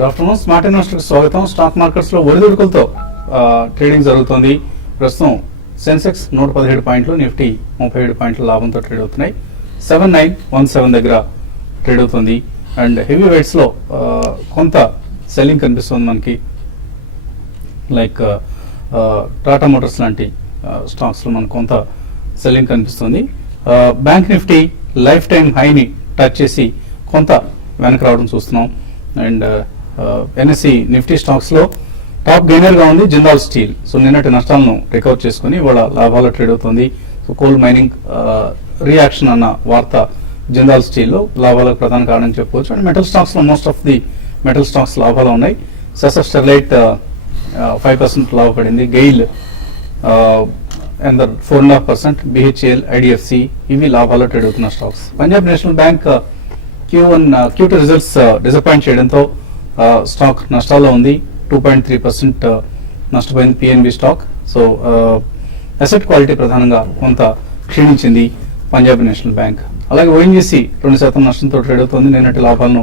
Good afternoon. Smart ఇన్వెస్టర్కి స్వాగతం. Stock markets లో ఒడిదుడుకులతో ట్రేడింగ్ జరుగుతుంది. ప్రస్తుతం సెన్సెక్స్ 117 పాయింట్లు, నిఫ్టీ 37 పాయింట్ల లాభంతో ట్రేడ్ అవుతున్నాయి. 7917 దగ్గర ట్రేడ్ అవుతుంది. అండ్ హెవీ వెయిట్స్ లో కొంత సెల్లింగ్ కనిపిస్తుంది మనకి. లైక్ టాటా మోటార్స్ లాంటి స్టాక్స్ లో మనకు కొంత సెల్లింగ్ కనిపిస్తుంది. బ్యాంక్ నిఫ్టీ లైఫ్ టైం హైని టచ్ చేసి కొంత వెనక్కి రావడం చూస్తున్నాం. అండ్ ఎన్ఎస్సి నిఫ్టీ స్టాక్స్ లో టాప్ గెయినర్ గా ఉంది జిందాల్ స్టీల్. సో నిన్నటి నష్టాలను రికవర్ చేసుకుని వాళ్ళ లాభాలు ట్రేడ్ అవుతుంది. సో కోల్ మైనింగ్ రియాక్షన్ అన్న వార్త జిందాల్ స్టీల్ లో లాభాలకు ప్రధాన కారణం చెప్పుకోవచ్చు. అండ్ మెటల్ స్టాక్స్ లో most of the metal stocks లాభాలు ఉన్నాయి. సెసర్ స్టెర్లైట్ 5% లాభపడింది. గెయిల్ అండ్ 4.5%, BHEL, IDFC ఇవి లాభాల్లో ట్రేడ్ అవుతున్న stocks. Punjab National Bank Q2 results disappoint చేయడంతో స్టాక్ నష్టాల్లో ఉంది. 2.3% నష్టపోయింది PNB stock. So asset quality ప్రధానంగా కొంత క్షీణించింది పంజాబ్ నేషనల్ బ్యాంక్. అలాగే ONGC 2% నష్టంతో ట్రేడ్ అవుతుంది. నిన్నటి లాభాలను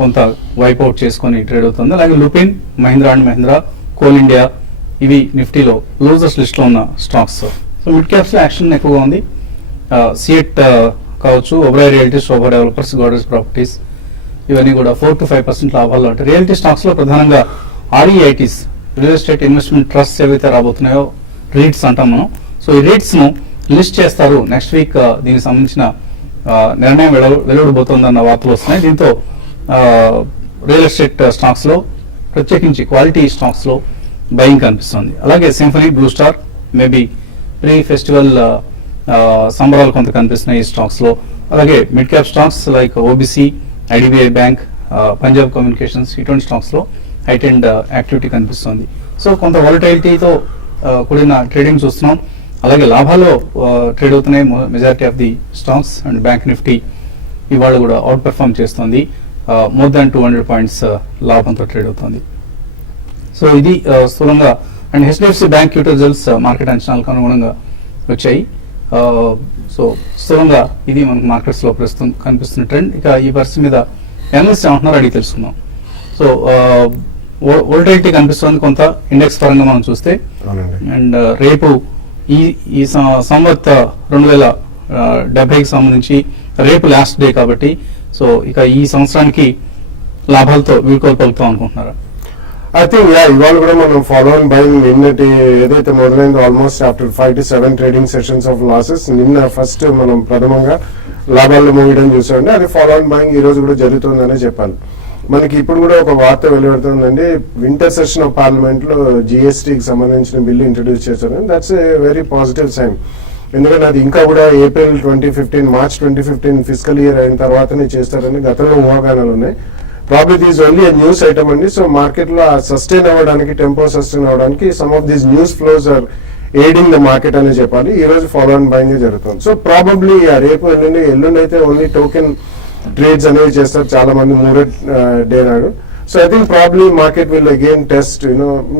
కొంత వైప్అవుట్ చేసుకొని ట్రేడ్ అవుతుంది. అలాగే Lupin, Mahindra and Mahindra, coal India ఇవి నిఫ్టీలో లూజర్స్ లిస్ట్ లో ఉన్న స్టాక్స్. సో మిడ్ క్యాప్స్ లో యాక్షన్ ఎక్కువగా ఉంది. సిఎట్ కావచ్చు, ఒబ్రాయ్ రియల్టీ, శోభా డెవలపర్స్, గోడ్రేజ్ ప్రాపర్టీస్ ఇవన్నీ కూడా 4 to 5% లాభాల్లో ఉంటాయి. రియల్టీ స్టాక్స్ లో ప్రధానంగా REITs, real estate investment trust ఏవైతే రాబోతున్నాయో రీట్స్ అంటాం మనం. సో ఈ రీట్స్ ను లిస్ట్ చేస్తారు నెక్స్ట్ వీక్. దీనికి సంబంధించిన నిర్ణయం వెలువడబోతోందన్న వార్తలు వస్తున్నాయి. దీంతో రియల్ ఎస్టేట్ స్టాక్స్ లో ప్రత్యేకించి క్వాలిటీ స్టాక్స్ లో బయింగ్ కనిపిస్తుంది. అలాగే symphony, blue star maybe pre festival సంబరాలు కొంత కనిపిస్తున్నాయి ఈ స్టాక్స్ లో. అలాగే mid cap stocks like OBC, IDBI bank, Punjab communications ఇటువంటి స్టాక్స్ లో హైటెండ్ యాక్టివిటీ కనిపిస్తుంది. సో కొంత వాలటైలిటీతో కూడిన ట్రేడింగ్ చూస్తున్నాం. అలాగే లాభాల్లో ట్రేడ్ అవుతున్నాయి majority of the stocks. And bank Nifty ఇవాళ కూడా అవుట్ పెర్ఫార్మ్ చేస్తుంది. మోర్ దాన్ 200 పాయింట్స్ లాభంతో ట్రేడ్ అవుతుంది. సో ఇది స్థూలంగా. And HDFC bank Q2 results market అంచనాలకు అనుగుణంగా వచ్చాయి. సో స్థూలంగా ఇది మనకు మార్కెట్స్ లో ప్రస్తుతం కనిపిస్తున్న ట్రెండ్. ఇక ఈ పరిస్థితి మీద ఎనలిస్ట్ ఏమంటున్నారో అడిగి తెలుసుకుందాం. సో వోల్టైలిటీ కనిపిస్తుంది కొంత ఇండెక్స్ పరంగా మనం చూస్తే. అండ్ రేపు ఈ సంవత్ 2070కి సంబంధించి రేపు లాస్ట్ డే కాబట్టి సో ఇక ఈ సంవత్సరానికి లాభాలతో వీడ్కోలు పలుకుతాం అనుకుంటున్నారా? ఐ థింక్ ఇవాళ కూడా మనం ఫాలో ఆన్ బయింగ్ నిన్నటి ఏదైతే మొదలైందో almost after 5 to 7 trading sessions of losses నిన్న ఫస్ట్ మనం ప్రథమంగా లాభాల్లో మూవడం చూసామండి. అది ఫాలో ఆన్ బయింగ్ ఈ రోజు కూడా జరుగుతుందనే చెప్పాలి. మనకి ఇప్పుడు కూడా ఒక వార్త వెలువడుతుందండి. వింటర్ సెషన్ ఆఫ్ పార్లమెంట్ లో GSTకి సంబంధించిన బిల్లు ఇంట్రడ్యూస్ చేశారు. That's a very positive sign. ఎందుకంటే అది ఇంకా కూడా ఏప్రిల్ 2015, మార్చ్ 2015 ఫిజికల్ ఇయర్ అయిన తర్వాతనే చేస్తారని గతంలో ఊహాగానాలు ఉన్నాయి. Probably these only news item అండి. సో మార్కెట్ లో సస్టైన్ అవ్వడానికి, టెంపో సస్టైన్ అవ్వడానికి some of these news flows are aiding the market అని చెప్పాలి. ఈ రోజు ఫాలో ఆన్ బయింగ్ జరుగుతుంది. సో ప్రాబబ్లీ రేపు ఎల్లుండి అయితే ఓన్లీ టోకెన్ ట్రేడ్స్ అనేవి చేస్తారు చాలా మంది మూడెడ్ డే నాడు. So I think probably market will again test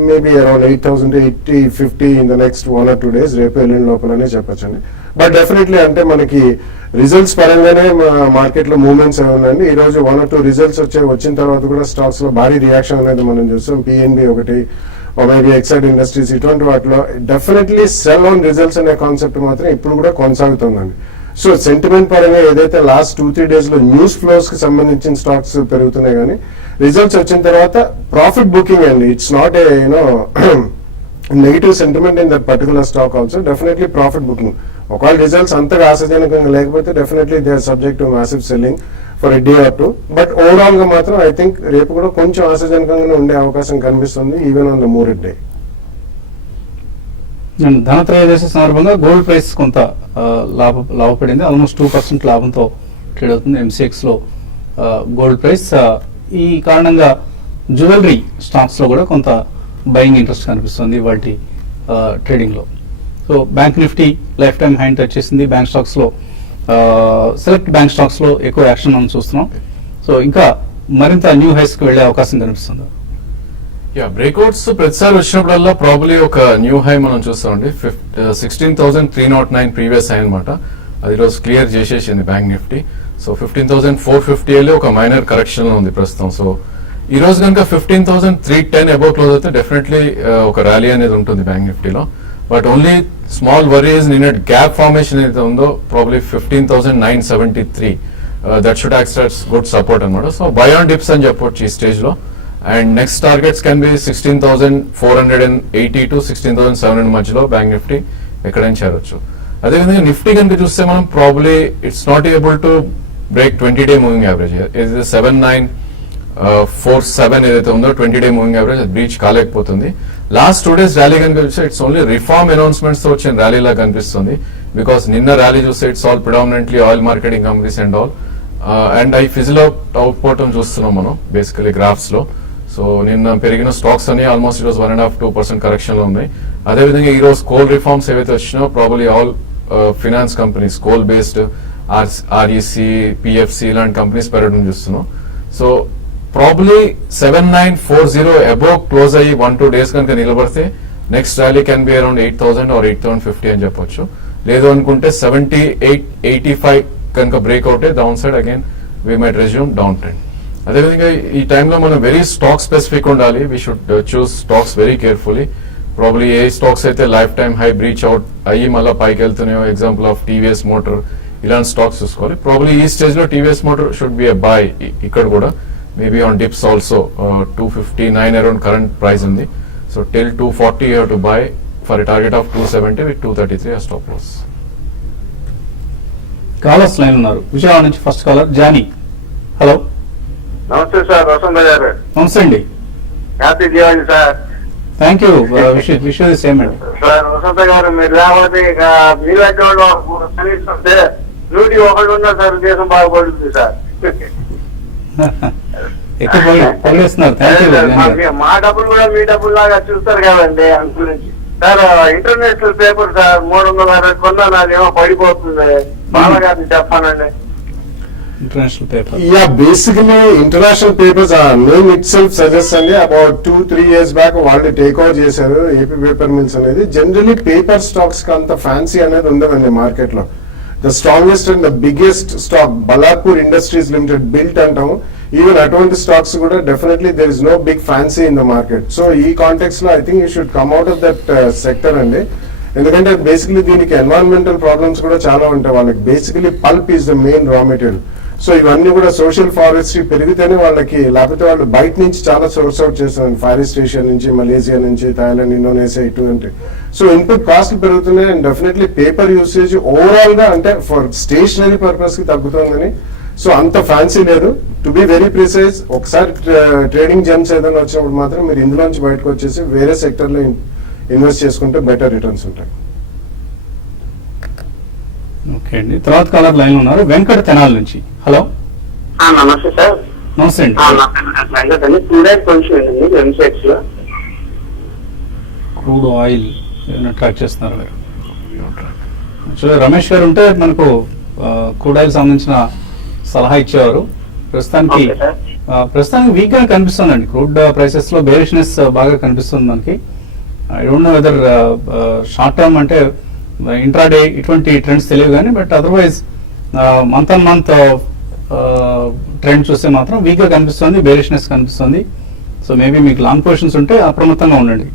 maybe around 8,000 to 850 in the next 1 or 2 days రేపు ఎల్లుండి లోపలనే చెప్పొచ్చండి. బట్ డెఫినెట్లీ అంటే మనకి రిజల్ట్స్ పరంగానే మార్కెట్ లో మూవ్మెంట్స్ ఉన్నాయండి. ఈ రోజు 1 or 2 రిజల్ట్స్ వచ్చిన తర్వాత కూడా స్టాక్స్ లో భారీ రియాక్షన్ అనేది మనం చూస్తాం. PNB ఒకటి, మేబీ ఎక్సైడ్ ఇండస్ట్రీస్ ఇటువంటి వాటిలో డెఫినెట్లీ సెల్ ఆన్ రిజల్ట్స్ అనే కాన్సెప్ట్ మాత్రం ఇప్పుడు కూడా కొనసాగుతుందండి. సో సెంటిమెంట్ పరంగా ఏదైతే లాస్ట్ 2-3 డేస్ లో న్యూస్ ఫ్లోస్ కి సంబంధించిన స్టాక్స్ పెరుగుతున్నాయి కానీ రిజల్ట్స్ వచ్చిన తర్వాత ప్రాఫిట్ బుకింగ్ అండి. It's not a negative sentiment in that particular stock also. Definitely profit booking. ఒకవేళ రిజల్ట్స్ అంతగా ఆశాజనకంగా లేకపోతే definitely they are subject to massive selling for a day or 2. But overall గా మాత్రం ఐ థింక్ రేపు కూడా కొంచెం ఆశాజనకంగానే ఉండే అవకాశం కనిపిస్తుంది even on the muhurat day. Dhanatrayodashi సందర్భంగా గోల్డ్ ప్రైస్ కొంత లాభపడింది. ఆల్మోస్ట్ 2% లాభంతో ట్రేడ్ అవుతుంది MCX లో గోల్డ్ ప్రైస్. ఈ కారణంగా జ్యువెలరీ స్టాక్స్ లో కూడా కొంత బయింగ్ ఇంట్రెస్ట్ కనిపిస్తుంది వాటి ట్రేడింగ్ లో. So bank Nifty life time high touch చేసింది. బ్యాంక్ స్టాక్స్ లో సెలెక్ట్ బ్యాంక్ స్టాక్స్ లో ఎక్కువ యాక్షన్ మనం చూస్తున్నాం. సో ఇంకా మరింత న్యూ హైస్ కి వెళ్లే అవకాశం కనిపిస్తుంది. బ్రేక్అవుట్స్ ప్రతిసారి వచ్చినప్పుడల్లా ప్రాబ్లీ ఒక న్యూ హై మనం చూస్తామండి. 16,309 ప్రీవియస్ హై అనమాట. అది రోజు క్లియర్ చేసేసింది బ్యాంక్ నిఫ్టీ. సో 15,450 ఒక మైనర్ కరెక్షన్ లో ఉంది ప్రస్తుతం. సో ఈ రోజు కనుక 15,310 అబౌవ్ క్లోజ్ అయితే డెఫినెట్లీ ఒక ర్యాలీ అనేది ఉంటుంది బ్యాంక్ నిఫ్టీలో. బట్ ఓన్లీ స్మాల్ వరీస్ నిన్న గ్యాప్ ఫార్మేషన్ ఏదైతే ఉందో probably 15,973 that should act as good support అనమాట. సో బై ఆన్ డిప్స్ అని చెప్పొచ్చు ఈ స్టేజ్ లో. And next targets can be 16,480 to 16,700 మధ్యలో బ్యాంక్ నిఫ్టీ ఎక్కడైనా చేరొచ్చు. అదేవిధంగా నిఫ్టీ కనుక చూస్తే మనం probably it's not able to break 20-day moving average. ఇది 7947 ఏదైతే ఉందో 20-day మూవింగ్ యావరేజ్ అది బ్రీచ్ కాలేకపోతుంది. లాస్ట్ 2 days ర్యాలీ కనుక చూస్తే ఇట్స్ ఓన్లీ రిఫార్మ్ అనౌన్స్మెంట్స్ తో వచ్చిన ర్యాలీ లాగా కనిపిస్తుంది. బికాస్ నిన్న ర్యాలీ చూస్తే it's all predominantly oil marketing companies and all. And అవి ఫిజిల్ అవుట్ చూస్తున్నాం మనం బేసికలీ గ్రాఫ్స్ లో. సో నిన్న పెరిగిన స్టాక్స్ అని ఆల్మోస్ట్ ఈరోజు 1.5-2% కరెక్షన్ లో ఉన్నాయి. అదేవిధంగా ఈ రోజు కోల్ రిఫార్మ్స్ ఏవైతే వచ్చినాయో probably all finance companies coal based REC PFC ఇలాంటి కంపెనీస్ పెరగడం చూస్తున్నాం. సో ప్రాబబ్లీ 7940 అబోవ్ క్లోజ్ అయ్యి 1-2 days కనుక నిలబడితే next rally can be around 8,000 or 8,050 అని చెప్పొచ్చు. లేదు అనుకుంటే 7885 కనుక బ్రేక్ అవుతే down side again we might resume down trend. అదేవిధంగా ఈ టైంలో మనం వెరీ స్టాక్ స్పెసిఫిక్ ఉండాలి. We should choose stocks very carefully. Probably ఏ స్టాక్స్ అయితే life time high breach out అయ్యి మళ్ళీ పైకి వెళ్తున్నాయో ఎగ్జాంపుల్ ఆఫ్ టీవీఎస్ మోటార్ ఇలాంటి స్టాక్స్ చూసుకోవాలి. ప్రాబ్లీ ఈ స్టేజ్ లో TVS motor should be a buy. ఇక్కడ కూడా maybe on dips also 259 around current price ఉంది. So till 240 you have to buy for a target of 270 with 233 as stop loss. Callers line ఉన్నారు. విజయవాడ నుంచి first caller Jani. Hello, నమస్తే sir, Vasantha garu. నమస్తే అండి. Happy Diwali sir. Thank you. Wish the same అండి. Sir Vasantha garu, మీరు లేకపోతే ఇక మీ రాజ్యంలో కనీసం 101 ఉన్నా సార్ దేశం బాగుపడుతుంది సార్. ఎక్కువ పొగిడేస్తున్నారు. Thank you. మా డబ్బులు కూడా మీ డబ్బులు లాగా చూస్తారు కదండి అందు గురించి. సార్ ఇంటర్నేషనల్ పేపర్ సార్ 360 కొన్నా నాదేమో పడిపోతుంది. బాలగారిని చెప్పానండి. International paper. Yeah, basically international papers are name itself suggests అండి about 2-3 years back వాళ్ళు టేక్ ఓవర్ చేశారు ఏపీ పేపర్ మిల్స్ అనేది. జనరలీ పేపర్ స్టాక్స్ కి అంత ఫ్యాన్సీ అనేది ఉండదండి మార్కెట్ లో. The strongest and the biggest stock Ballarpur industries limited BILT అంటాము. ఈవెన్ అటువంటి స్టాక్స్ కూడా definitely there is no big fancy in the market. So ఈ కాంటెక్స్ లో I think you should come out of that sector అండి. ఎందుకంటే basically దీనికి environmental problems కూడా చాలా ఉంటాయి వాళ్ళకి. Basically pulp is the main raw material. So ఇవన్నీ కూడా సోషల్ ఫారెస్ట్రీ పెరిగితేనే వాళ్ళకి, లేకపోతే వాళ్ళు బయట నుంచి చాలా సోర్స్ అవుట్ చేస్తున్నారు ఫారెస్ట్రేషన్ నుంచి, మలేసియా నుంచి, థాయిలాండ్, ఇండోనేషియా ఇటువంటి. సో ఇన్పుట్ కాస్ట్లు పెరుగుతున్నాయి and definitely paper usage overall గా అంటే ఫర్ స్టేషనరీ పర్పస్ కి తగ్గుతుందని. సో అంత ఫ్యాన్సీ లేదు. టు బి వెరీ ప్రిసైజ్, ఒకసారి ట్రేడింగ్ జెమ్స్ ఏదైనా వచ్చినప్పుడు మాత్రం మీరు ఇందులోంచి బయటకు వచ్చేసి వేరే సెక్టర్ లో ఇన్వెస్ట్ చేసుకుంటే బెటర్ రిటర్న్స్ ఉంటాయి. ఓకే అండి. తర్వాత కాలర్ లైన్ ఉన్నారు. వెంకట తెనాల నుంచి. హలో, నమస్తే సార్. నమస్తే అండి. వెంకటండి. 2 days కొంచెం వెబ్సైట్స్ లో క్రూడ్ ఆయిల్ ఏమైనా ట్రాక్ చేస్తున్నారు మీరు? యాక్చువల్గా రమేష్ గారు ఉంటే మనకు క్రూడ్ ఆయిల్ సంబంధించిన సలహా ఇచ్చేవారు. ప్రస్తుతానికి వీక్ గా కనిపిస్తుందండి. క్రూడ్ ప్రైసెస్ లో బేరిష్నెస్ బాగా కనిపిస్తుంది మనకి. I don't know whether short term అంటే ఇంట్రాడే ఇటువంటి ట్రెండ్స్ తెలియదు కానీ, but otherwise month on month trend చూస్తే మాత్రం వీక్ గా కనిపిస్తుంది, బేరిష్నెస్ కనిపిస్తుంది. సో మేబీ మీకు లాంగ్ పొజిషన్స్ ఉంటే అప్రమత్తంగా ఉండండి.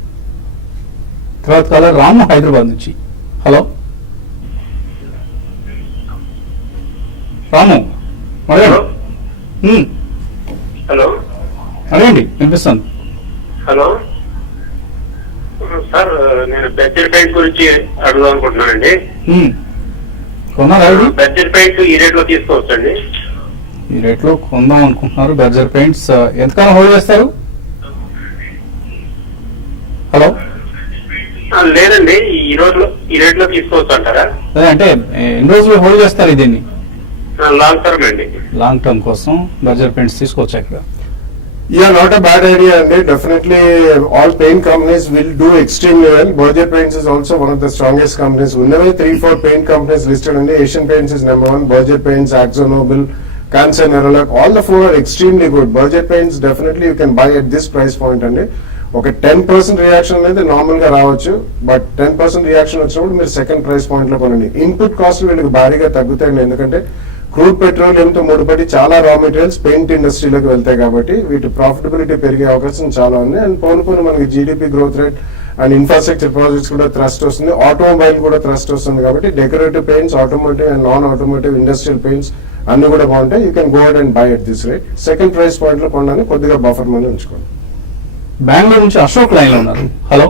తర్వాత కాలర్ రాము హైదరాబాద్ నుంచి. హలో రాము, అడగండి. హలో అడగండి, వినిపిస్తుంది. హలో సార్, నేను బడ్జెట్ పెయింట్ గురించి అడుగుదాం అనుకుంటున్నానండి. కొన్నారా? బడ్జెట్ పెయింట్ ఈ రేట్ లో తీసుకోవచ్చండి? ఈ రేట్ లో కొందాం అనుకుంటున్నారు. బర్జర్ పెయింట్స్ ఎంతకాలం హోల్డ్ చేస్తారు? హలో, లేదండి, ఈ రేట్ లో తీసుకోవచ్చు అంటారా? అంటే ఎన్ని రోజులు హోల్డ్ చేస్తారు దీన్ని? లాంగ్ టర్మ్ అండి. లాంగ్ టర్మ్ కోసం బర్జర్ పెయింట్స్ తీసుకోవచ్చు ఇక్కడ. Yeah, not a bad idea, and definitely all paint companies will do extremely well. Berger Paints is also one of the strongest companies. Unnavi 3-4 paint companies listed, and Asian Paints is number 1. Berger Paints, Akzo Nobel, Kansai Nerolac, all the 4 are extremely good. Berger Paints definitely you can buy at this price point అండి. ఒక 10% reaction అనేది normal గా రావచ్చు, but 10% reaction వచ్చినప్పుడు మీరు second price point లో కొనండి. Input cost వీళ్ళకి భారీగా తగ్గుతాయండి, ఎందుకంటే క్రూడ్ పెట్రోలియంతో ముడిపడి చాలా రా మెటీరియల్స్ పెయింట్ ఇండస్ట్రీలోకి వెళ్తాయి కాబట్టి వీటి ప్రాఫిటబిలిటీ పెరిగే అవకాశం చాలా ఉంది. అండ్ పోను మనకి GDP growth rate and infrastructure projects కూడా థ్రస్ట్ వస్తుంది, ఆటోమొబైల్ కూడా థ్రస్ట్ వస్తుంది కాబట్టి decorative paints, automotive and non automotive industrial paints అన్ని కూడా బాగుంటాయి. You can go at and by at this rate. Second price point లో కొనడానికి కొద్దిగా బఫర్ మనీ ఉంచుకోండి. బెంగళూరు నుంచి అశోక్ లైన్ లో ఉన్నారు. హలో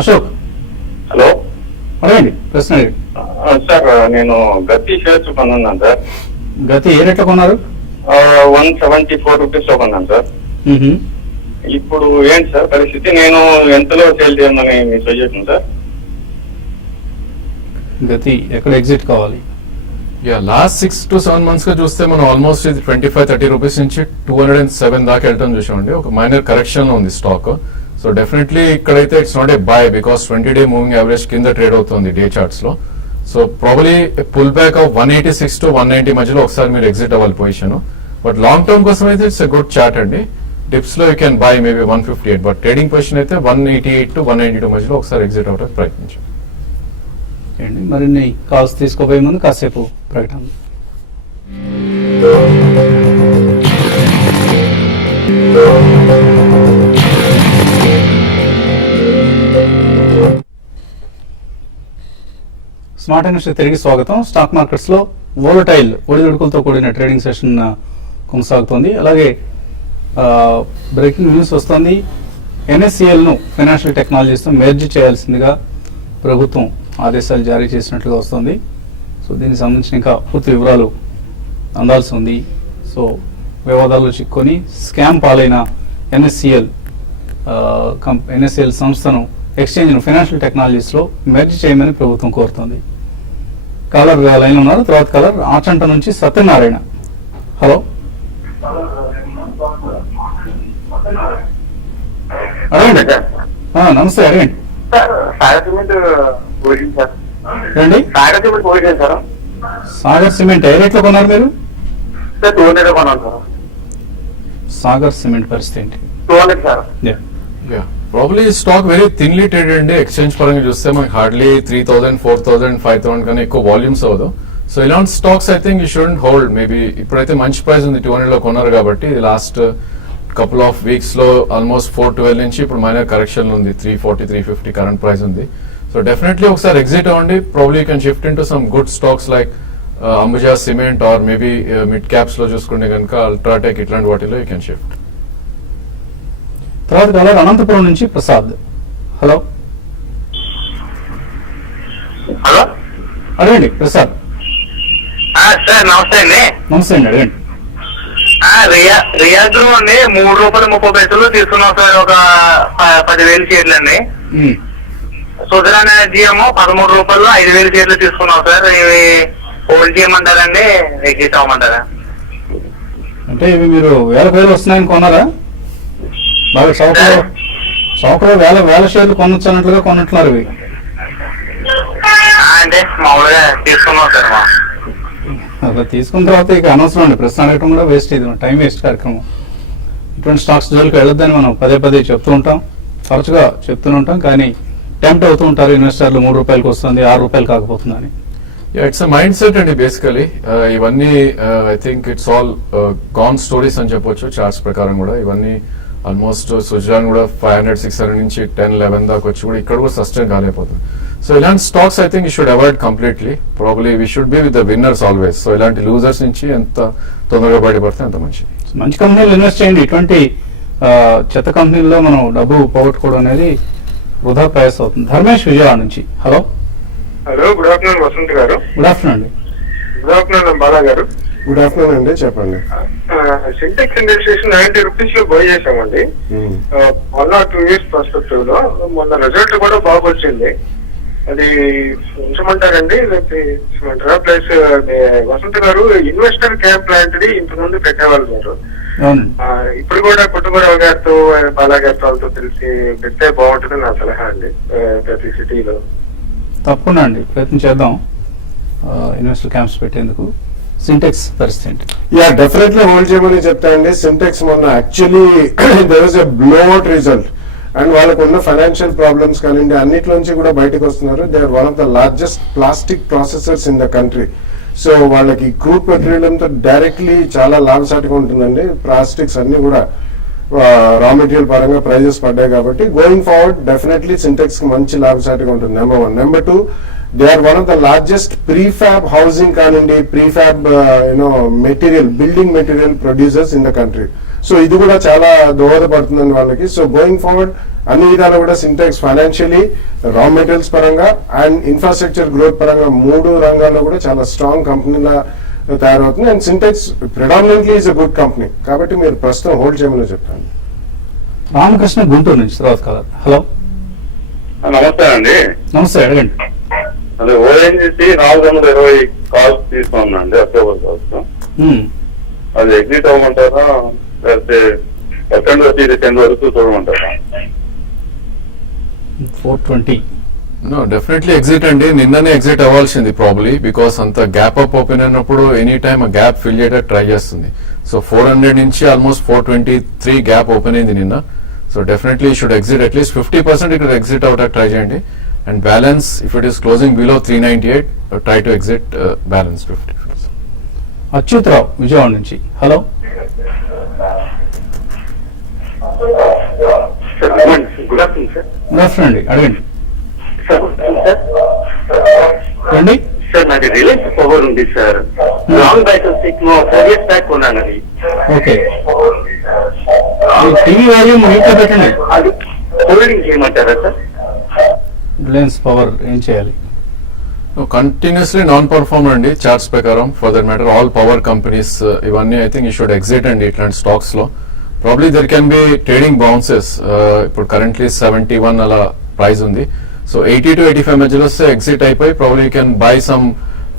అశోక్, హలో అడగండి ప్రశ్న అడగండి. సార్, నేను గతి షేర్స్ కొన్నాను సార్. గతి ఏ రేట్లో కొన్నారు? 174 రూపీస్ లో కొన్నాను సార్. మ్మ్. ఇప్పుడు ఏంటి సార్ పరిస్థితి? నేను ఎంతలో సేల్ చేయమని మీ సజెషన్ సార్? గతి ఎక్కడ ఎగ్జిట్ కావాలి? లాస్ట్ 6 to 7 months గా చూస్తే మనం ఆల్మోస్ట్ ఇది 25-30 రూపీస్ నుంచి 207 దాకా వెళ్ళటం చూసామండి. ఒక మైనర్ కరెక్షన్ లో ఉంది స్టాక్. సో డెఫినెట్లీ ఇక్కడైతే it's not a buy because 20-day moving average కింద ట్రేడ్ అవుతుంది డే చార్ట్స్ లో. So probably pull back of 186 to 190 మధ్యలో ఒకసారి మీరు ఎగ్జిట్ అవ్వాలి పొజిషన్. బట్ లాంగ్ టర్మ్ కోసం అయితే ఇట్స్ ఎ గుడ్ చార్ట్ అండి. డిప్స్ లో you can buy maybe 158, but trading position అయితే 188 to 192 మధ్యలో ఒకసారి ఎగ్జిట్ అవ్వడానికి ప్రయత్నించండి. ఏంటి మరిన్ని కాల్స్ తీసుకోబోయే ముందు కాసేపు ప్రకటన. స్మార్ట్ ఇన్వెస్టర్ తిరిగి స్వాగతం. స్టాక్ మార్కెట్స్ లో వోలటైల్ ఒడిదుడుకులతో కూడిన ట్రేడింగ్ సెషన్ కొనసాగుతోంది. అలాగే బ్రేకింగ్ న్యూస్ వస్తుంది. ఎన్ఎస్సిఎల్ ను ఫైనాన్షియల్ టెక్నాలజీస్ తో మెర్జ్ చేయాల్సిందిగా ప్రభుత్వం ఆదేశాలు జారీ చేసినట్లుగా వస్తుంది. సో దీనికి సంబంధించిన ఇంకా పూర్తి వివరాలు అందాల్సి ఉంది. సో వివాదాల్లో చిక్కుకొని స్కామ్ పాలైన ఎన్ఎస్సిఎల్ సంస్థను ఎక్స్చేంజ్ ఫైనాన్షియల్ టెక్నాలజీస్ లో మెర్జ్ చేయమని ప్రభుత్వం కోరుతోంది. కాలర్ లైన్ ఉన్నారు. తర్వాత కాలర్ ఆచంట నుంచి సత్యనారాయణ. హలో అడగండి. నమస్తే, అడగండి. రండి. సాగర్ సిమెంట్ ఏ రేట్లో కొన్నారు మీరు? సాగర్ సిమెంట్ పరిస్థితి ఏంటి? Probably stock very thinly traded అండి. ఎక్స్చేంజ్ పరంగా చూస్తే మనకి హార్డ్లీ 3,000, 4,000, 5,000 కన్నా ఎక్కువ వాల్యూమ్స్ అవ్వదు. సో ఇలాంటి stocks I think you shouldn't hold. Maybe ఇప్పుడైతే మంచి ప్రైస్ ఉంది, 200 లో కొన్నారు కాబట్టి. ఇది లాస్ట్ కపుల్ ఆఫ్ వీక్స్ లో ఆల్మోస్ట్ 412 నుంచి ఇప్పుడు మైనర్ కరెక్షన్ ఉంది. 340, 350 కరెంట్ ప్రైస్ ఉంది. సో డెఫినెట్లీ ఒకసారి ఎగ్జిట్ అవ్వండి. Probably you can shift in to some good stocks like Ambuja cement or maybe mid caps లో చూసుకుంటే కనుక అల్ట్రాటెక్, ఇట్లాంటి వాటిలో యూ కెన్ షిఫ్ట్. తర్వాత కాలర్ అనంతపురం నుంచి ప్రసాద్. హలో హలో అడగండి ప్రసాద్. సార్ నమస్తే అండి. నమస్తే అండి, అడగండి. రియాజ్ అండి ₹3.30 తీసుకున్నాం సార్. ఒక 10,000 షేర్లు అండి. సుజలాన్ ఎనర్జీ ఏమో ₹13 5,000 షేర్లు తీసుకున్నాం సార్. ఇవి హోల్డ్ చేయమంటారండి, ఎగ్జిట్ అవ్వమంటారా? అంటే ఇవి మీరు వేల వస్తున్నాయని కొన్నారా? బాగా చౌకలో వేల షేర్లు కొనొచ్చు అన్నట్లుగా కొన్నట్లున్నారు ఇవి. అంటే మామూలుగా తీసుకున్నాం సార్. అలా తీసుకున్న తర్వాత ఇక అనవసరం అండి, ప్రశ్న అడగటం కూడా వేస్ట్. ఇది టైం వేస్ట్ కార్యక్రమం. ఇటువంటి స్టాక్స్ జోలికి వెళ్ళొద్దని మనం పదే చెప్తూ ఉంటాం, తరచుగా చెప్తూనే ఉంటాం. కానీ టెంప్ట్ అవుతూ ఉంటారు ఇన్వెస్టర్లు. ₹3 వస్తుంది, ₹6 కాకపోతుందని. ఇట్స్ మైండ్ సెట్ అండి బేసికలీ. ఇవన్నీ I think it's all gone stories అని చెప్పొచ్చు చార్ట్స్ ప్రకారం కూడా. ఇవన్నీ ఆల్మోస్ట్ సుజలాన్ కూడా 500, 600 నుంచి 10, 11 దాకా వచ్చి కూడా ఇక్కడ కూడా సస్టైన్ కాలేకపోతుంది. సో ఇలాంటి stocks I think you should avoid completely. Probably we should be with the winners always. So ఇలాంటి లూజర్స్ నుంచి ఎంత తొందరగా బయటపడితే అంత మంచిది. మంచి కంపెనీలు ఇన్వెస్ట్ చేయండి. ఇటువంటి చెత్త కంపెనీల్లో మనం డబ్బు పోగొట్టుకోవడం అనేది వృధా ప్రయాస అవుతుంది. ధర్మేష్ విజయవాడ నుంచి. Hello hello, good afternoon Vasanth garu. Good afternoon అండి. Good afternoon Bala garu. Good afternoon అండి, చెప్పండి. సింటెక్స్ ఇండస్ట్రీస్ ₹90 లో బై చేసామండి. 1 or 2 years పర్స్పెక్టివ్ లో మొన్న రిజల్ట్ కూడా బాగా వచ్చింది. అది ఉంచమంటారండి లేకపోతే ప్లస్ వసంత్ గారు ఇన్వెస్టర్ క్యాంప్ లాంటిది ఇంతకుముందు పెట్టేవాళ్ళు గారు. ఇప్పుడు కూడా కుటుంబరావు గారితో బాలా గారితో వాళ్ళతో తెలిసి పెడితే బాగుంటుంది నా సలహా అండి. ప్రతి సిటీలో తప్పకుండా అండి, ప్రయత్నం చేద్దాం ఇన్వెస్టర్ క్యాంప్స్ పెట్టేందుకు. సింటెక్స్ పరిస్థితి డెఫినెట్లీ హోల్డ్ చేయమని చెప్తా అండి. సింటెక్స్ మొన్న actually there was a blow out result. And వాళ్ళకు ఉన్న ఫైనాన్షియల్ ప్రాబ్లమ్స్ కానివ్వండి అన్నిట్లోంచి కూడా బయటకు వస్తున్నారు. They are one of the largest plastic processors in the country. So వాళ్ళకి క్రూడ్ పెట్రోలియం తో డైరెక్ట్లీ చాలా లాభసాటిగా ఉంటుందండి. ప్లాస్టిక్స్ అన్ని కూడా రా మెటీరియల్ పరంగా ప్రైజెస్ పడ్డాయి కాబట్టి గోయింగ్ ఫార్వర్డ్ డెఫినెట్లీ సింటెక్స్ కి మంచి లాభసాటిగా ఉంటుంది. Number 1. Number 2, they are one of the largest prefab housing కానివ్వండి prefab material building material producers in the country. So ఇది కూడా చాలా దోహదపడుతుందండి వాళ్ళకి. సో గోయింగ్ ఫార్వర్డ్ అన్ని విధాలు కూడా సింటెక్స్ ఫైనాన్షియలీ, రా మెటీరియల్స్ పరంగా అండ్ ఇన్ఫ్రాస్ట్రక్చర్ గ్రోత్ పరంగా 3 రంగాల్లో కూడా చాలా స్ట్రాంగ్ కంపెనీలా తయారవుతుంది. And Sintex predominantly is a good company కాబట్టి మీరు ప్రస్తుతం హోల్డ్ చేయమని చెప్తాను. రామకృష్ణ గుంటూరు నుంచి తర్వాత కాలర్. హలో, నమస్తే అండి. నమస్తే, అడగండి. అదే ఓఎన్జీసీ 420 కాల్స్ తీసుకున్నాండి అక్టోబర్ కాల్స్. అది ఎగ్జిట్ అవ్వమంటారా లేకపోతే సెకండ్ వచ్చి 10 వరకు చూడమంటారా? 420. నో, డెఫినెట్లీ ఎగ్జిట్ అండి. నిన్ననే ఎగ్జిట్ అవ్వాల్సింది ప్రాబ్లీ, బికాస్ అంత గ్యాప్ అప్ ఓపెన్ అయినప్పుడు ఎనీ టైమ్ ఆ గ్యాప్ ఫిల్ చేయడానికి ట్రై చేస్తుంది. సో 400 నుంచి ఆల్మోస్ట్ 423 గ్యాప్ ఓపెన్ అయింది నిన్న. సో డెఫినెట్లీ షుడ్ ఎగ్జిట్ అట్లీస్ట్ 50% ఇక్కడ ఎగ్జిట్ అవడానికి ట్రై చేయండి. And balance if it is closing below 398 try to exit balance 50%. Achyutarao Vijayawada నుంచి. Hello, good afternoon sir. Good afternoon అండి, అడగండి. రండి. సార్ నాది రిలయన్స్ పవర్ ఉంది sir. Long back 4 years back కొన్నాను అది. ఓకే, టీవీ వాల్యూమ్ మ్యూట్లో పెట్టండి. అది హోల్డింగ్ చేయమంటారా సార్? రిలయన్స్ పవర్ ఏం చేయాలి? కంటిన్యూస్లీ నాన్ పర్ఫార్మర్ అండి చార్ట్స్ ప్రకారం. For that matter all power companies ఇవన్నీ I think you should exit అండి ఇట్లాంటి స్టాక్స్ లో. Probably there can be trading bounces. ఇప్పుడు కరెంట్లీ 71 అలా ప్రైస్ ఉంది. సో 80 to 85 మధ్యలో వస్తే ఎగ్జిట్ అయిపోయి probably you can buy some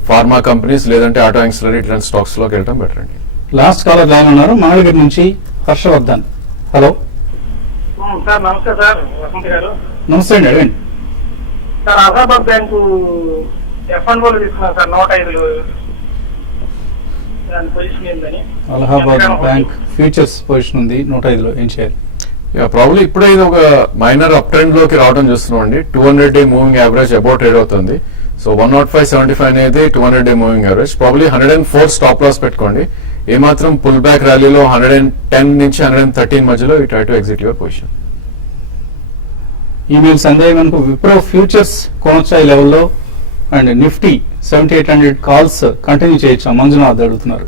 pharma companies లేదంటే ఆటో యాక్సిలరీ ఇట్లాంటి స్టాక్స్ లోకి వెళ్ళడం బెటర్ అండి. లాస్ట్ కాలర్ లైన్ ఉన్నారు, మంగళగిరి నుంచి హర్షవర్ధన్. హలో, సార్ నమస్తే సార్. వసంత్ గారు. నమస్తే అండి, అడగండి. సార్ అలహాబాద్ బ్యాంకు F1 తీసుకున్నాను సార్ 105. దాని పొజిషన్ ఏందని? అలహాబాద్ బ్యాంక్ ఫ్యూచర్స్ పొజిషన్ ఉంది 105లో, ఏం చేయాలి? ప్రాబ్లీ ఇప్పుడే ఇది ఒక మైనర్ అప్ ట్రెండ్ లోకి రావడం చూస్తున్నాం అండి. 200-day moving average about trade అవుతుంది. సో 105.75 అనేది 200-day moving average. Probably 104 stop loss పెట్టుకోండి. ఏమాత్రం పుల్ బ్యాక్ ర్యాలీలో 110 నుంచి 113 మధ్యలో ఈ try to exit your position. Email సందేహం మనకు విప్రో ఫ్యూచర్స్ కొనొచ్చా ఈ లెవెల్లో? అండ్ నిఫ్టీ 7800 కాల్స్ కంటిన్యూ చేయొచ్చా? మంజునాథ్ అడుగుతున్నారు.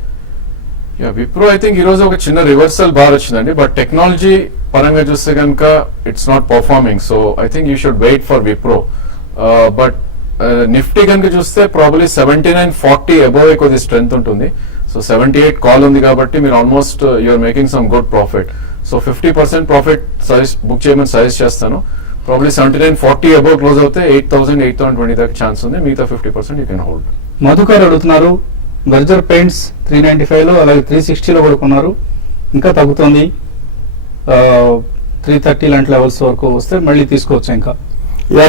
విప్రో ఐ థింక్ ఈ రోజు ఒక చిన్న రివర్సల్ బార్ వచ్చిందండి. బట్ టెక్నాలజీ పరంగా చూస్తే కనుక it's not performing. So I think you should wait for Wipro. But Nifty కనుక చూస్తే ప్రాబ్లీ 7940 అబోవ్ కొద్ది స్ట్రెంత్ ఉంటుంది. సో 78 కాల్ ఉంది కాబట్టి మీరు almost you're making some good profit. So 50% profit book చేయమని సజెస్ట్ చేస్తాను. ప్రాబ్లీ 7940 అబోవ్ క్లోజ్ అవుతే 8000, 8020 దాకా ఛాన్స్ ఉంది. మిగతా 50% యూ కెన్ హోల్డ్. మధుకర్ అడుగుతున్నారు, బర్జర్ పెయింట్స్ 395లో అలాగే 360లో కూడా కొన్నారు, ఇంకా తగ్గుతుంది, 330 లాంటి లెవెల్స్ వరకు వస్తే మళ్ళీ తీసుకోవచ్చు. ఇంకా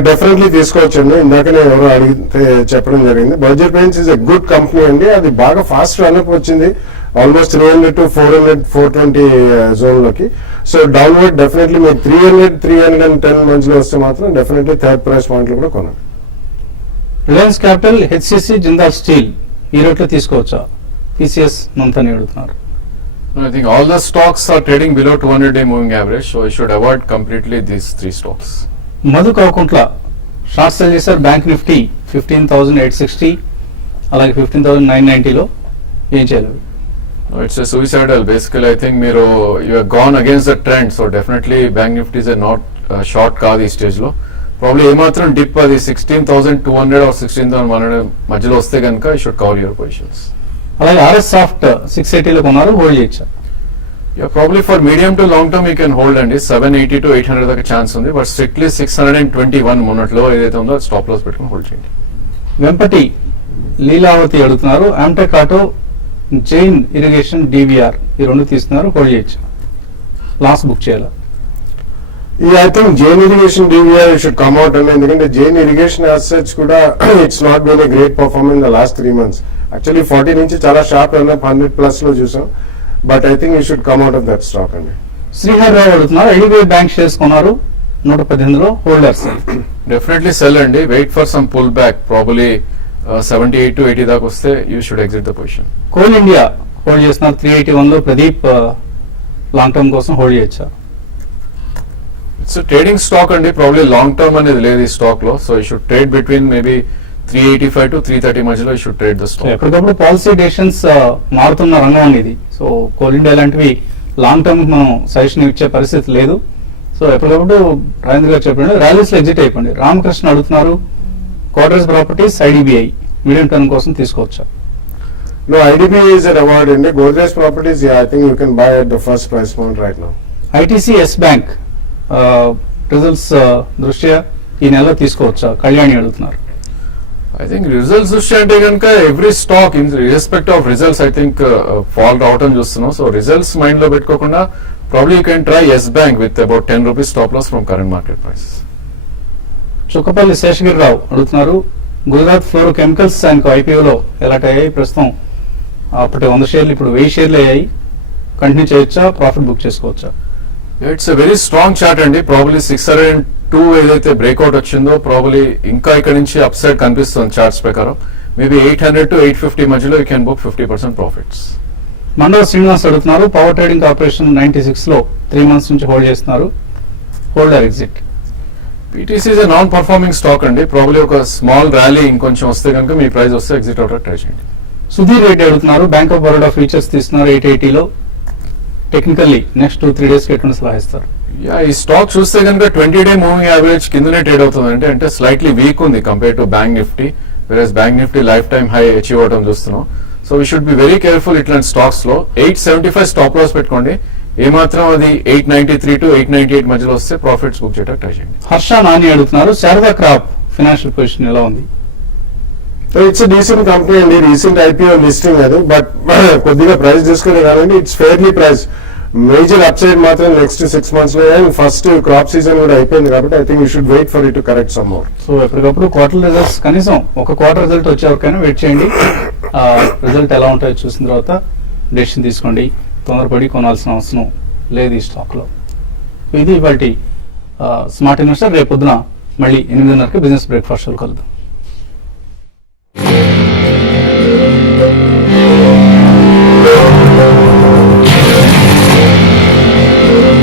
డెఫినెట్లీ తీసుకోవచ్చండి. ఇందాకనే ఎవరో అడిగితే చెప్పడం జరిగింది. Berger paints is a good company అండి. అది బాగా ఫాస్ట్ రన్అప్ వచ్చింది, ఆల్మోస్ట్ 300 to 400, 420 జోన్ లోకి. సో డౌన్వర్డ్ డెఫినెట్లీ మీరు 300, 310 మధ్యలో వస్తే మాత్రం డెఫినెట్లీ థర్డ్ ప్రైస్ పాయింట్ లో కూడా కొనండి. Reliance capital, HCC, Jindal steel ఈ రేట్లో తీసుకోవచ్చా? పిసిఎస్ మంతని అడుగుతున్నారు. I think all the stocks are trading below 200-day moving average, so you should avoid completely these 3 stocks. Madhu Kavakuntla short sell చేశారు బ్యాంక్ నిఫ్టీ 15,860 అలాగే 15,990లో, ఏం చేయాలి? No, it's a suicidal. Basically, I think you have gone against the trend, so definitely Bank Nifty is a not short కాదు ఈ stage లో. Probably ఏమాత్రం dip అది 16,200 or 16,100 మధ్యలో వస్తే కనుక you should cover your positions. అలాగే ఆర్ఎస్ సాఫ్ట్ 680లో కొన్నారు, హోల్డ్ చేయొచ్చా? Probably for medium to long term you can hold అండి. 780 to 800 దాకా ఛాన్స్ ఉంది. బట్ స్ట్రిక్ట్లీ 621 మొన్నట్లో ఏదైతే ఉందో స్టాప్ లాస్ పెట్టుకుని హోల్డ్ చేయండి. వెంపటి లీలావతి అడుగుతున్నారు, Amtek auto, Jain irrigation, DVR ఈ రెండు తీసుకున్నారు, హోల్డ్ చేయొచ్చా? లాస్ బుక్ చేయాలా? I think Jain irrigation, DVR should come out అండి. ఎందుకంటే జైన్ ఇరిగేషన్ యాజ్ సచ్ కూడా it's not been a great performance the last 3 months. Actually 40 నుంచి చాలా షార్ప్ రన్ 100+ లో చూసాం. But I think you should come out of that stock అండి. శ్రీహర్ రావు అడుగుతున్నారు, IDBI bank shares కొన్నారు, 118లో హోల్డర్స్. డెఫినెట్లీ సెల్ అండి. Wait for some pull back, probably 78 to 80 దాకా వస్తే you should exit the position. Coal India hold చేస్తున్నారు 381లో. Pradeep long term కోసం hold చేయొచ్చా? ఇట్స్ ట్రేడింగ్ స్టాక్ అండి, ప్రాబ్లీ లాంగ్ టర్మ్ అనేది లేదు ఈ స్టాక్ లో. So you should trade between maybe 385 to 330 మధ్యలో you should trade the stock. ఎప్పటికప్పుడు పాలసీ డెసిషన్స్ మారుతున్న రంగం అండి ఇది. సో కోల్ ఇండియా లాంటివి లాంగ్ టర్మ్ మనం సజెషన్ ఇచ్చే పరిస్థితి లేదు. సో ఎప్పటికప్పుడు రాజేంద్ర గారు చెప్పండి, ర్యాలీస్ లో ఎగ్జిట్ అయిపోండి. రామకృష్ణ అడుగుతున్నారు, quarters properties IDBI medium term కోసం తీసుకోవచ్చా? No, IDBI is a reward in the Godrej Properties. Yeah, I think you can buy at the first price point right now. ITC yes bank results దృష్ట్యా ఈ నెలలో తీసుకోవచ్చా? కళ్యాణి అడుగుతున్నారు. I think results దృష్ట్యా అంటే కనుక every stock in respect of results I think fall రావటం చూస్తున్నాం. సో రిజల్ట్స్ మైండ్ లో పెట్టుకోకుండా probably you can try yes bank with about 10 rupees stop loss from current market prices. Chukkapalli Seshagirirao అడుగుతున్నారు, గుజరాత్ ఫ్లోరో కెమికల్స్ ఆయనకు ఐపీఓలో allot అయ్యాయి? ప్రస్తుతం అప్పటి 100 షేర్లు ఇప్పుడు 1000 షేర్లు అయ్యాయి. కంటిన్యూ చేయొచ్చా? ప్రాఫిట్ బుక్ చేసుకోవచ్చా? ఇట్స్ వెరీ స్ట్రాంగ్ చార్ట్ అండి. ప్రాబ్లీ 602 ఏదైతే బ్రేక్అవుట్ వచ్చిందో ప్రాబ్లీ ఇంకా ఇక్కడ నుంచి అప్ సైడ్ కనిపిస్తుంది చార్ట్స్ ప్రకారం. మేబీ 800 to 850 మధ్యలో you can book 50% profits. Mandava Srinivas అడుగుతున్నారు, పవర్ ట్రేడింగ్ కార్పొరేషన్ 96లో 3 months నుంచి హోల్డ్ చేస్తున్నారు, holder exit. PTC is non performing stock అండి. ప్రాబ్లీ ఒక స్మాల్ ర్యాలీ ఇంకొంచెం వస్తే కనుక మీ ప్రైస్ వస్తే ఎగ్జిట్ అవుట్ ట్రై చేయండి. సుధీర్ రెడ్డి అడుగుతున్నారు, బ్యాంక్ ఆఫ్ బరోడా ఫ్యూచర్స్ తీస్తున్నారు 880లో. టెక్నికల్లీ నెక్స్ట్ 2-3 days ఎటువంటి సలహా ఇస్తారు? యా, ఈ స్టాక్ చూస్తే కనుక 20-day మూవింగ్ యావరేజ్ కిందనే ట్రేడ్ అవుతుంది. అంటే స్లైట్లీ వీక్ ఉంది compare to bank Nifty. Versus bank Nifty life time high achieve అవడం చూస్తున్నాం. So we should be very careful ఇట్లాంటి స్టాక్స్ లో. 875 స్టాప్ లాస్ పెట్టుకోండి. ఏమాత్రం అది 893 to 898 మధ్యలో వస్తే ప్రాఫిట్స్ బుక్ చేయడానికి ట్రై చేయండి. హర్ష నాని అడుగుతున్నారు, శారదా క్రాప్ ఫైనాన్షియల్ పొజిషన్ ఎలా ఉంది? So it's a decent company అండి, రీసెంట్ IPO లిస్టింగ్ అది, బట్ కొద్దిగా ప్రైస్ తీసుకునే కాదండి, it's fairly price. Major up side మాత్రం నెక్స్ట్ 6 months లో, అండ్ ఫస్ట్ క్రాప్ సీజన్ కూడా అయిపోయింది కాబట్టి I think you should wait for it to correct some more. So ఎప్పటికప్పుడు క్వార్టర్ రిజల్ట్స్, కనీసం ఒక క్వార్టర్ రిజల్ట్ వచ్చే వరకైనా వెయిట్ చేయండి. రిజల్ట్ ఎలా ఉంటాయో చూసిన తర్వాత డెసిషన్ తీసుకోండి. తొందరపడి కొనాల్సిన అవసరం లేదు ఈ స్టాక్ లో. ఇది ఇవాల్టి స్మార్ట్ ఇన్వెస్టర్. రేపు పొద్దున మళ్ళీ 8:30కి బిజినెస్ బ్రేక్ఫాస్ట్ కలుద్దాం.